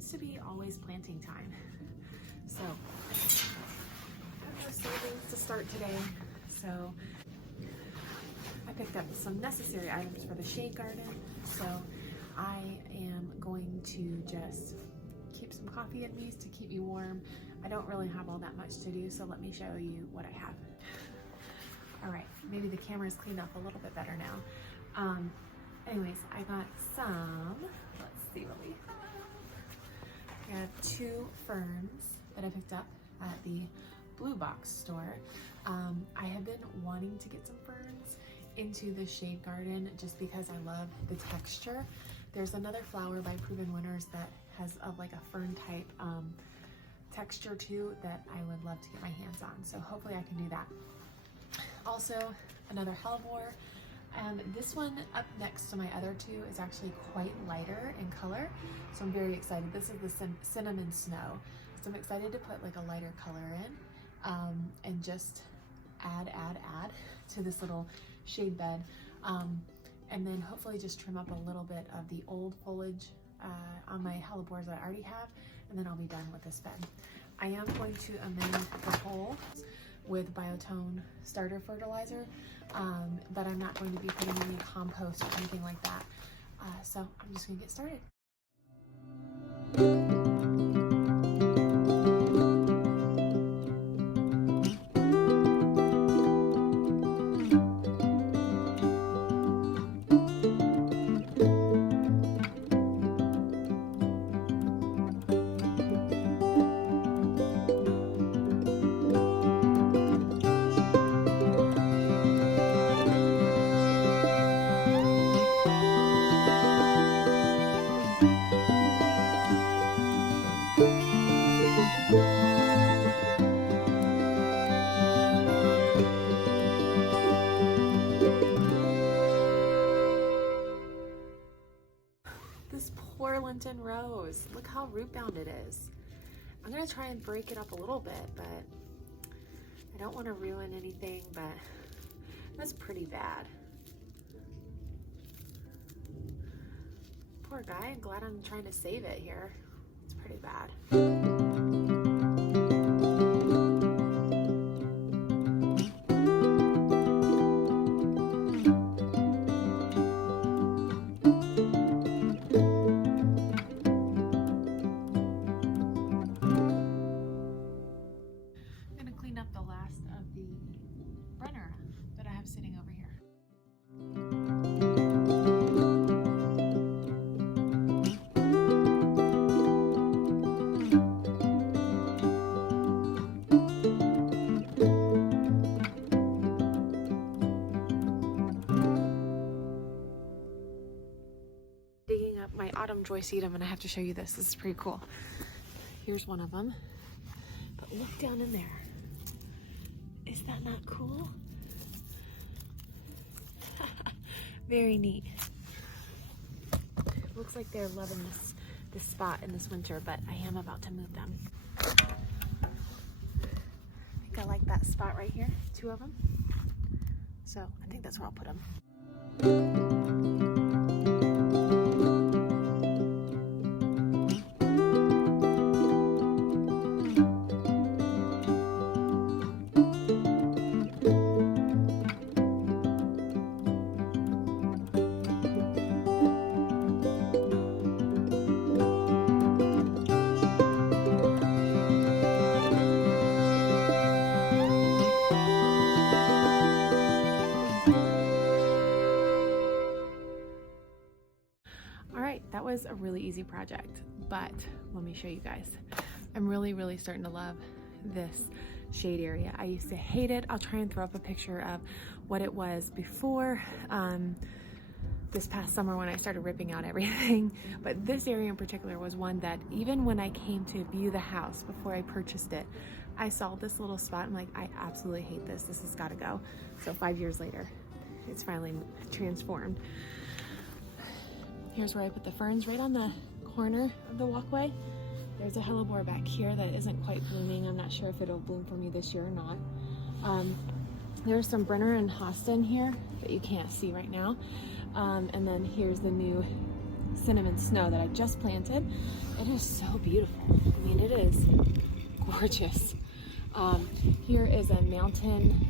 seems to be always planting time. So I'm starting to start today. So I picked up some necessary items for the shade garden. So I am going to just keep some coffee in me to keep me warm. I don't really have all that much to do, so let me show you what I have. All right, maybe the camera's cleaned up a little bit better now. Anyways, I got some, let's see what we have. I have 2 ferns that I picked up at the Blue Box store. I have been wanting to get some ferns into the shade garden just because I love the texture. There's another flower by Proven Winners that has like a fern type texture too that I would love to get my hands on. So hopefully I can do that. Also, another hellebore. This one up next to my other 2 is actually quite lighter in color. So I'm very excited. This is the Cinnamon Snow. So I'm excited to put like a lighter color in and just add to this little shade bed. And then hopefully just trim up a little bit of the old foliage on my hellebores that I already have, and then I'll be done with this bed. I am going to amend the hole with Biotone starter fertilizer, but I'm not going to be putting any compost or anything like that. So I'm just gonna get started. This poor Lenten rose, look how root bound it is. I'm gonna try and break it up a little bit, but I don't want to ruin anything, but that's pretty bad. Poor guy, I'm glad I'm trying to save it here. It's pretty bad. Sitting over here. Digging up my autumn joy sedum, and I have to show you this. This is pretty cool. Here's one of them. But look down in there. Is that not cool? Very neat. Looks like they're loving this spot in this winter, but I am about to move them. I think I like that spot right here, 2 of them. So I think that's where I'll put them. That was a really easy project, but let me show you guys. I'm really starting to love this shade area. I used to hate it. I'll try and throw up a picture of what it was before this past summer when I started ripping out everything. But this area in particular was one that even when I came to view the house before I purchased it, I saw this little spot. I'm like, I absolutely hate this. This has got to go. So 5 years later, it's finally transformed. Here's where I put the ferns, right on the corner of the walkway. There's a hellebore back here that isn't quite blooming. I'm not sure if it'll bloom for me this year or not. There's some Brenner and Hostin here that you can't see right now. And then here's the new cinnamon snow that I just planted. It is so beautiful. I mean, it is gorgeous. Here is a mountain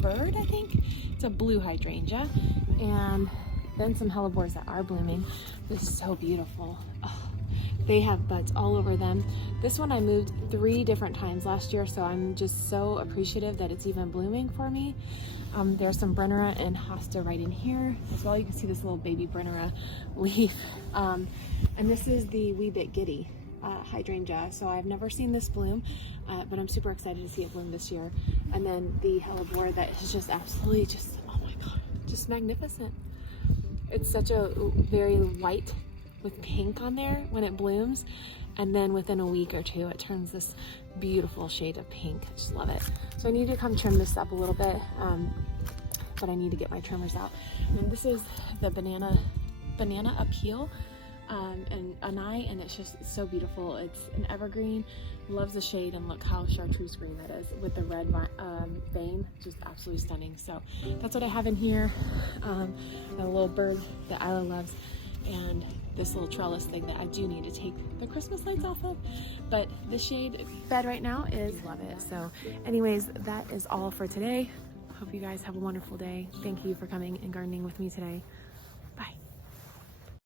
bird, I think. It's a blue hydrangea, and then some hellebores that are blooming. This is so beautiful. Oh, they have buds all over them. This one I moved 3 different times last year, so I'm just so appreciative that it's even blooming for me. There's some Brennera and hosta right in here as well. You can see this little baby Brennera leaf. And this is the Wee Bit Giddy hydrangea. So I've never seen this bloom, but I'm super excited to see it bloom this year. And then the hellebore that is just absolutely just, oh my God, just magnificent. It's such a very white with pink on there when it blooms. And then within a week or 2, it turns this beautiful shade of pink. I just love it. So I need to come trim this up a little bit, but I need to get my trimmers out. And this is the banana appeal and Anai, and it's just so beautiful. It's an evergreen, loves the shade, and look how chartreuse green that is with the red vein, just absolutely stunning. So that's what I have in here. A little bird that Isla loves, and this little trellis thing that I do need to take the Christmas lights off of. But the shade bed right now is, love it. So anyways, that is all for today. Hope you guys have a wonderful day. Thank you for coming and gardening with me today.